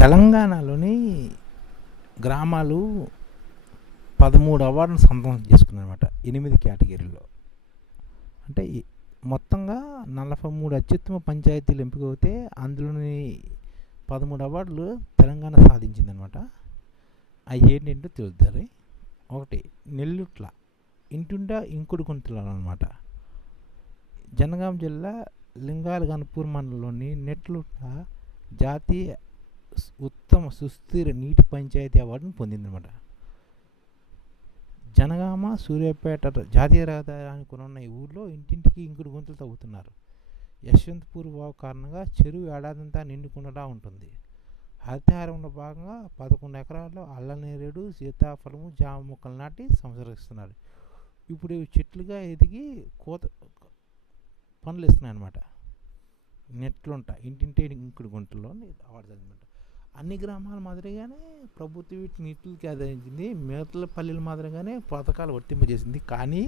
తెలంగాణలోని గ్రామాలు పదమూడు అవార్డును సొంతం చేసుకున్నాయన్నమాట. ఎనిమిది కేటగిరీలో అంటే మొత్తంగా నలభై మూడు అత్యుత్తమ పంచాయతీలు ఎంపిక అవుతే అందులోని పదమూడు అవార్డులు తెలంగాణ సాధించిందనమాట అవి ఏంటంటే తెలుద్దారు ఒకటి నెల్లుట్ల ఇంటుండా ఇంకుడు అనమాట జనగాం జిల్లా లింగాలగన్పూర్ మండలంలోని నెట్లుట్ల జాతీయ ఉత్తమ సుస్థిర నీటి పంచాయతీ అవార్డును పొందిందనమాట జనగామ సూర్యాపేట జాతీయ రహదారికి ఉన్న ఈ ఊర్లో ఇంటింటికి ఇంకుడు గుంతలు తవ్వుతున్నారు. యశ్వంతపూర్ వాగు కారణంగా చెరువు ఏడాదంతా నిండుకుండా ఉంటుంది. హరితహారంలో భాగంగా పదకొండు ఎకరాల్లో అల్లనేరేడు సీతాఫలము జామ మొక్కలు నాటి సంరక్షిస్తున్నారు ఇప్పుడు ఇవి చెట్లుగా ఎదిగి కోత పనులు ఇస్తున్నాయి అనమాట నెట్లుంట ఇంటింటి ఇంకుడు గుంటల్లో అవార్డు అనమాట అన్ని గ్రామాల మాదిరిగానే ప్రభుత్వం వీటిని నీటికి ఆదరించింది మిగతా పల్లెల మాదిరిగానే పథకాలు వర్తింపజేసింది. కానీ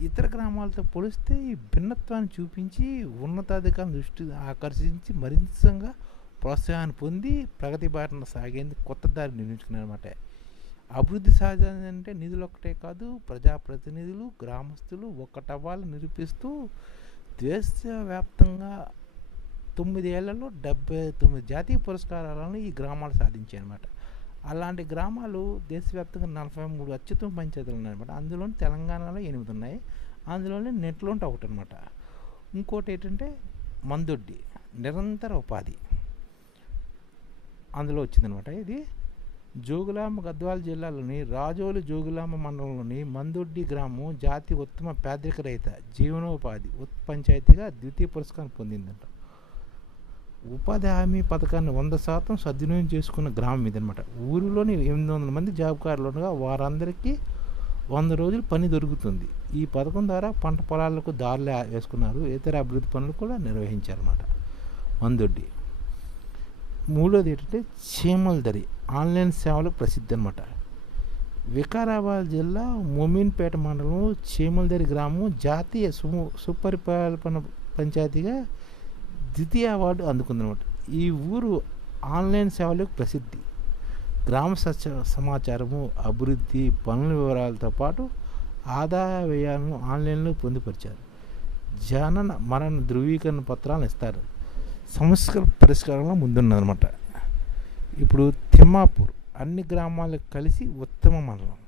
ఇతర గ్రామాలతో పోలిస్తే ఈ భిన్నత్వాన్ని చూపించి ఉన్నతాధికారుల దృష్టి ఆకర్షించి మరింతగా ప్రోత్సాహాన్ని పొంది ప్రగతి బాటన సాగేందుకు కొత్త దారి నిర్మించుకున్నారన్నమాట. అభివృద్ధి సాధించాలంటే నిధులు ఒక్కటే కాదు ప్రజాప్రతినిధులు గ్రామస్తులు ఒక్కటవ్వాలని నిరూపిస్తూ దేశవ్యాప్తంగా తొమ్మిది ఏళ్ళలో డెబ్బై తొమ్మిది జాతీయ పురస్కారాలను ఈ గ్రామాలు సాధించాయి అనమాట అలాంటి గ్రామాలు దేశవ్యాప్తంగా నలభై మూడు అత్యుత్తమ పంచాయతీలు ఉన్నాయన్నమాట. అందులో తెలంగాణలో ఎనిమిది ఉన్నాయి. అందులోనే నెట్లోంటి ఒకటి అనమాట ఇంకోటి ఏంటంటే మందొడ్డి నిరంతర ఉపాధి. అందులో వచ్చిందనమాట ఇది జోగులాంబ గద్వాల జిల్లాలోని రాజోలు జోగులాంబ మండలంలోని మందొడ్డి గ్రామం జాతి ఉత్తమ పేదరిక రహిత జీవనోపాధి ఉత్ పంచాయతీగా ద్వితీయ పురస్కారం పొందిందంట. ఉపాధి హామీ పథకాన్ని వంద శాతం సద్వినియోగం చేసుకున్న గ్రామం ఇదనమాట ఊరిలోని ఎనిమిది వందల మంది జాబ్ కార్డులు ఉండగా వారందరికీ వంద రోజులు పని దొరుకుతుంది. ఈ పథకం ద్వారా పంట పొలాలకు దారులు వేసుకున్నారు. ఇతర అభివృద్ధి పనులు కూడా నిర్వహించారన్నమాట. మందొడ్డి. మూడోది ఏంటంటే చీమలదరి ఆన్లైన్ సేవలు ప్రసిద్ధి అనమాట వికారాబాద్ జిల్లా మొమిన్పేట మండలం చీమలదరి గ్రామం జాతీయ సు సుపరిపాలన పంచాయతీగా ద్వితీయ అవార్డు అందుకుందనమాట ఈ ఊరు ఆన్లైన్ సేవలకు ప్రసిద్ధి. గ్రామ సచ సమాచారము అభివృద్ధి పనుల వివరాలతో పాటు ఆదాయ వ్యయాలను ఆన్లైన్లో పొందుపరిచారు. జనన మరణ ధృవీకరణ పత్రాలను ఇస్తారు. సమస్యల పరిష్కారంలో ముందున్నదనమాట ఇప్పుడు తిమ్మాపూర్ అన్ని గ్రామాలకు కలిసి ఉత్తమ మండలం.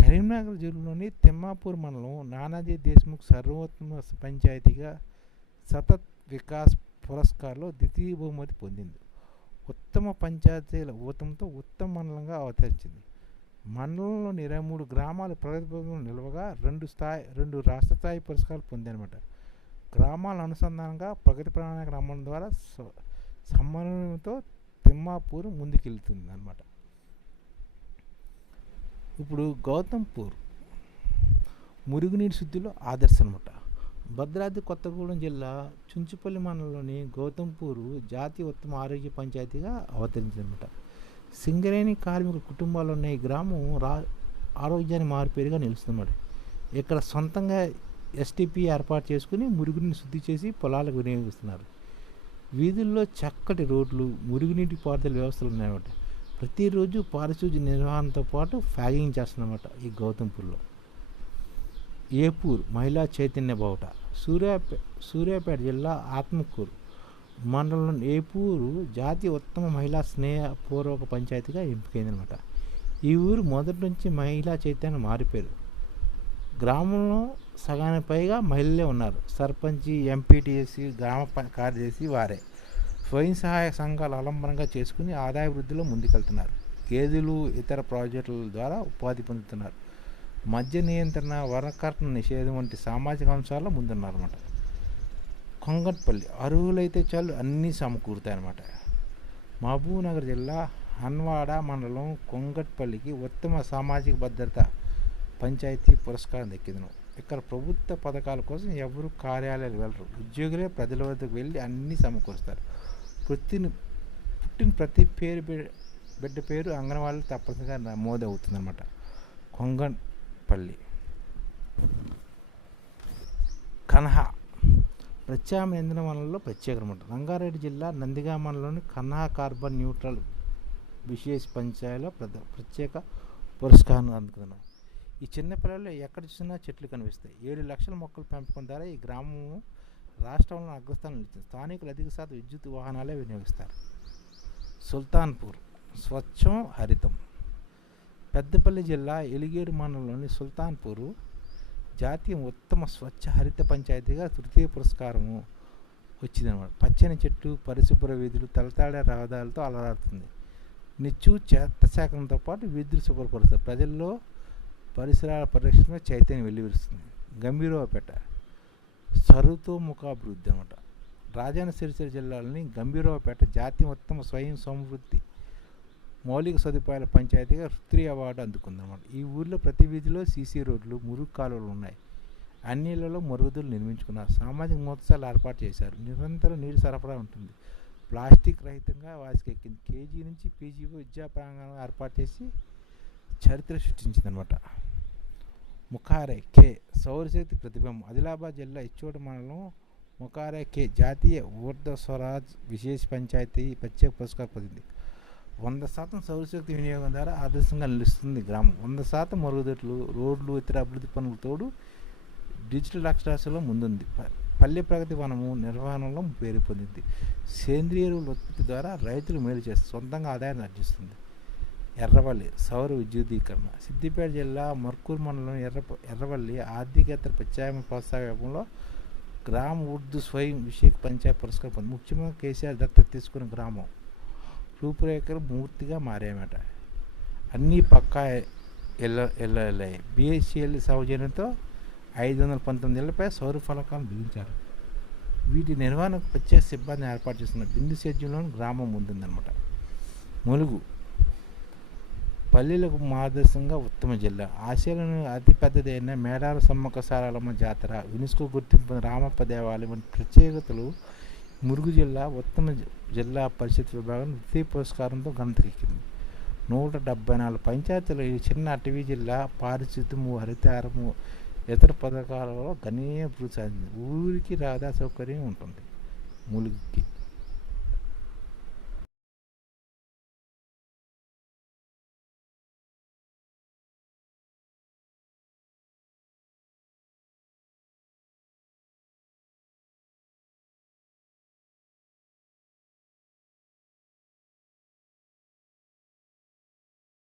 కరీంనగర్ జిల్లాలోని తిమ్మాపూర్ మండలం నానాజీ దేశ్ముఖ్ సర్వోత్తమ పంచాయతీగా సతత్ వికాస్ పురస్కార్లో ద్వితీయ బహుమతి పొందింది. ఉత్తమ పంచాయతీల ఊతంతో ఉత్తమ మండలంగా అవతరించింది. మండలంలోని ఇరవై మూడు గ్రామాలు ప్రగతిలో నిలవగా రెండు స్థాయి రెండు రాష్ట్ర స్థాయి పురస్కారాలు పొందాయన్నమాట. గ్రామాల అనుసంధానంగా ప్రగతి ప్రణాళిక రమ్మడం ద్వారా సమన్వయంతో తిమ్మాపూర్ ముందుకెళ్తుంది అనమాట ఇప్పుడు గౌతంపూర్ మురుగునీటి శుద్ధిలో ఆదర్శం అనమాట భద్రాద్రి కొత్తగూడెం జిల్లా చుంచుపల్లి మండలంలోని గౌతంపూరు జాతీయ ఉత్తమ ఆరోగ్య పంచాయతీగా అవతరించిందనమాట సింగరేణి కార్మికుల కుటుంబాలు ఉన్న ఈ గ్రామం రా ఆరోగ్యాన్ని మారుపేరుగా నిలుస్తుందన్నమాట. ఇక్కడ సొంతంగా ఎస్టీపీ ఏర్పాటు చేసుకుని మురుగుని శుద్ధి చేసి పొలాలకు వినియోగిస్తున్నారు. వీధుల్లో చక్కటి రోడ్లు మురుగునీటి పారుదల వ్యవస్థలు ఉన్నాయన్నమాట. ప్రతిరోజు పారిశుద్ధ్య నిర్వహణతో పాటు ఫ్యాగింగ్ చేస్తున్నమాట ఈ గౌతంపూర్లో. ఏపూర్ మహిళా చైతన్య బావుట సూర్యాపే సూర్యాపేట జిల్లా ఆత్మకూరు మండలం ఏపూరు జాతీయ ఉత్తమ మహిళా స్నేహపూర్వక పంచాయతీగా ఎంపికైందనమాట ఈ ఊరు మొదటి నుంచి మహిళా చైతన్యం మారిపోయారు గ్రామంలో సగానికి పైగా మహిళలే ఉన్నారు. సర్పంచి ఎంపీటీఎస్సి గ్రామ కార్యదర్శి వారే. స్వయం సహాయ సంఘాలు అలంబనంగా చేసుకుని ఆదాయ వృద్ధిలో ముందుకెళ్తున్నారు. గేదెలు ఇతర ప్రాజెక్టుల ద్వారా ఉపాధి పొందుతున్నారు. మద్య నియంత్రణ వరకట్న నిషేధం వంటి సామాజిక అంశాల్లో ముందున్నారన్నమాట. కొంగట్పల్లి అరువులైతే చాలు అన్నీ సమకూరుతాయన్నమాట. మహబూబ్నగర్ జిల్లా హన్వాడ మండలం కొంగట్పల్లికి ఉత్తమ సామాజిక భద్రత పంచాయతీ పురస్కారం దక్కింది ఇక్కడ ప్రభుత్వ పథకాల కోసం ఎవరు కార్యాలయాలు వెళ్ళరు. ఉద్యోగులే ప్రజల వద్దకు వెళ్ళి అన్నీ సమకూరుస్తారు. పుట్టిన పుట్టిన ప్రతి పేరు బిడ్డ- పేరు అంగన్వాడీలు తప్పనిసరిగా నమోదు అవుతుందన్నమాట పల్లి. కన్హా. ప్రత్యామ్నాయ ఇంధన వనరుల్లో ప్రత్యేకత ఉంటుంది. రంగారెడ్డి జిల్లా నందిగామ కన్హా కార్బన్ న్యూట్రల్ విశేష పంచాయలో ప్రద ప్రత్యేక పురస్కారం అందుకున్నాం ఈ చిన్న పిల్లల్లో ఎక్కడ చూసినా చెట్లు కనిపిస్తాయి. ఏడు లక్షల మొక్కలు పెంపకం ద్వారా ఈ గ్రామము రాష్ట్రంలో అగ్రస్థానం నిలిచింది స్థానికులు అధిక శాతం విద్యుత్ వాహనాలే వినియోగిస్తారు. సుల్తాన్పూర్. స్వచ్ఛం హరితం. పెద్దపల్లి జిల్లా ఎలిగేరు మండలంలోని సుల్తాన్పూరు జాతీయ ఉత్తమ స్వచ్ఛ హరిత పంచాయతీగా తృతీయ పురస్కారము వచ్చిందనమాట పచ్చని చెట్టు పరిశుభ్ర వీధులు తలతాడే రహదారులతో అలరాడుతుంది నిత్యు చెత్త సేకరణతో పాటు వీధులు శుభ్రపరుస్తారు ప్రజల్లో పరిసరాల పరిరక్షణ చైతన్యం వెల్లివిరుస్తుంది. గంభీరవపేట సరుతో ముఖాభివృద్ధి అనమాట రాజన్న సిరిసిరి జిల్లాలోని గంభీరవపేట జాతీయ ఉత్తమ స్వయం సమృద్ధి మౌలిక సదుపాయాల పంచాయతీగా రుత్రి అవార్డు అందుకుందన్నమాట. ఈ ఊర్లో ప్రతి వీధిలో సీసీ రోడ్లు మురుగు కాలువలు ఉన్నాయి. అన్నిళ్ళలో మరుగుదొడ్లు నిర్మించుకున్నారు. సామాజిక మోత్సవాలు ఏర్పాటు చేశారు. నిరంతరం నీరు సరఫరా ఉంటుంది. ప్లాస్టిక్ రహితంగా వాసుకెక్కింది. కేజీ నుంచి పీజీ విద్యా ప్రాంగణం ఏర్పాటు చేసి చరిత్ర సృష్టించిందనమాట ముఖారే కే. సౌరశక్తి ప్రతిబింబం. ఆదిలాబాద్ జిల్లా ఇచ్చోట మండలం ముఖారే కే. జాతీయ ఊర్ధ స్వరాజ్ విశేష పంచాయతీ ప్రత్యేక పురస్కారం పొందింది. వంద శాతం సౌరశక్తి వినియోగం ద్వారా ఆదర్శంగా నిలుస్తుంది గ్రామం. వంద శాతం మరుగుదొడ్లు రోడ్లు ఇతర అభివృద్ధి పనులతోడు డిజిటల్ అక్షరాస్యలో ముందుంది. పల్లె ప్రగతి వనము నిర్వహణలో పేరు పొందింది. సేంద్రియ ఎరువుల ఉత్పత్తి ద్వారా రైతులు మేలు చేస్తూ సొంతంగా ఆదాయాన్ని ఆర్జిస్తుంది. ఎర్రవల్లి సౌర విద్యుదీకరణ. సిద్దిపేట జిల్లా మర్కూరు మండలం ఎర్ర ఎర్రవల్లి ఆర్థికేతర ప్రత్యామ్నాయ ప్రోత్సాహంలో గ్రామ ఉర్దూ స్వయం విషయ పంచాయత్ పురస్కారం పొంది ముఖ్యంగా కేసీఆర్ దత్తత తీసుకున్న గ్రామం. రూపురేఖలు మూర్తిగా మారాయన్నమాట. అన్నీ పక్కా ఎల్ల ఎల్లయ్యాయి బిఎస్సిఎల్ సౌజన్యంతో ఐదు వందల పంతొమ్మిది ఏళ్ళపై సౌర ఫలకాలను బిగించారు. వీటి నిర్వహణకు ప్రత్యేక సిబ్బంది ఏర్పాటు చేస్తున్న బిందు సేద్యంలోని గ్రామం ఉంటుందన్నమాట ములుగు పల్లెలకు మార్గదర్శంగా ఉత్తమ జిల్లా. ఆసియాలోని అతిపెద్దదైన మేడార సమ్మక్క సారాలమ్మ జాతర యునెస్కో గుర్తింపు రామప్ప దేవాలయం వంటి ప్రత్యేకతలు మురుగు జిల్లా ఉత్తమ జిల్లా పరిషత్ విభాగం ద్వితీయ పురస్కారంతో ఘనతకెక్కింది నూట డెబ్బై నాలుగు పంచాయతీలు ఈ చిన్న అటవీ జిల్లా పారిశుద్ధ్యము హరితారము ఇతర పథకాలలో గణనీయ అభివృద్ధి సాధించింది ఊరికి రహదారి సౌకర్యం ఉంటుంది. ములుగుకి